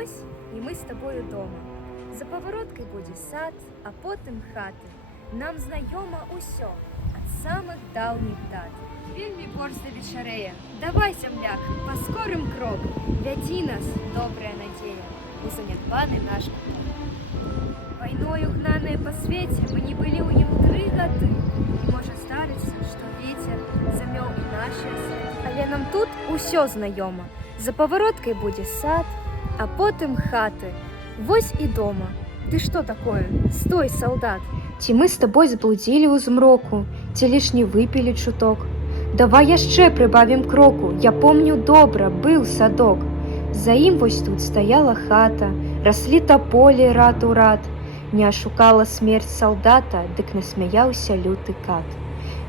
Вось і мы з табою дома. За павароткай будзе сад, а потым хаты. Нам знаёма ўсё, ад самых даўніх дат. Вельмі борзда вечарэе. Давай, зямляк, паскорым крок. Вядзі нас, добрая надзея, у занядбаны наш куток. Вайною гнаныя па свеце, мы не былі ў ім 3 гады. І можа здарыцца, што вецер замёў і нашыя сады. Але нам тут усё знаёма. За павароткай будзе сад, а потым хаты. Вось і дома. Ты што такое? Стой, салдат. Ці мы з табой заблудзілі ў змроку, ці лішне выпілі чуток. Давай яшчэ прыбавім кроку, я помню добра, быў садок. За ім вось тут стаяла хата, раслі таполі рад у рад. Не ашукала смерць салдата, дык насмяяўся люты кат.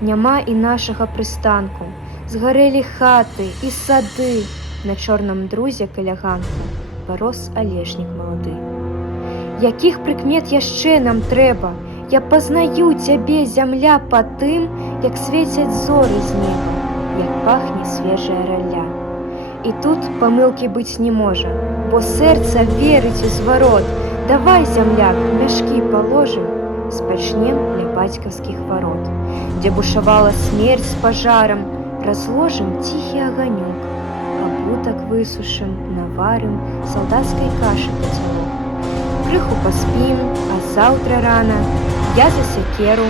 Няма і нашага прыстанку, згарэлі хаты і сады. На чорным друзе каля ганку парос алешнік малады. Якіх прыкмет яшчэ нам трэба? Я пазнаю цябе, зямля, па тым, як свецяць зоры з неба, як пахне свежая ралля. І тут памылкі быць не можа, бо сэрца верыць у зварот. Давай, зямляк, мяшкі паложым, спачнем ля бацькаўскіх варот. Дзе бушавала смерць з пажарам, разложым ціхі аганёк. Абутак высушым, наварым салдацкай кашы пацялок. Крыху паспім, а заўтра рана я за сякеру,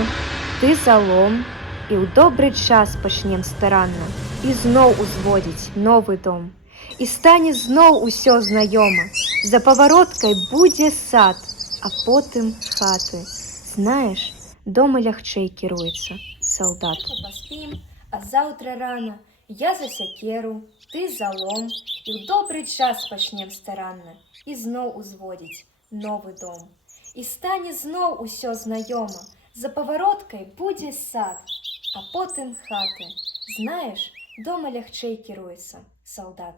ты за лом, і ў добры час пачнем старанна і зноў узводзіць новы дом. І стане зноў усё знаёма. За павароткай будзе сад, а потым хаты. Знаеш, дома лягчэй кіруецца салдат. Крыху паспім, а заўтра рана я за сякеру, ты за лом, і ў добры час пачнем старанна і зноў узводзіць новы дом. І стане зноў усё знаёма. За павароткай будзе сад, а потым хаты. Знаеш, дома лягчэй кіруецца салдат.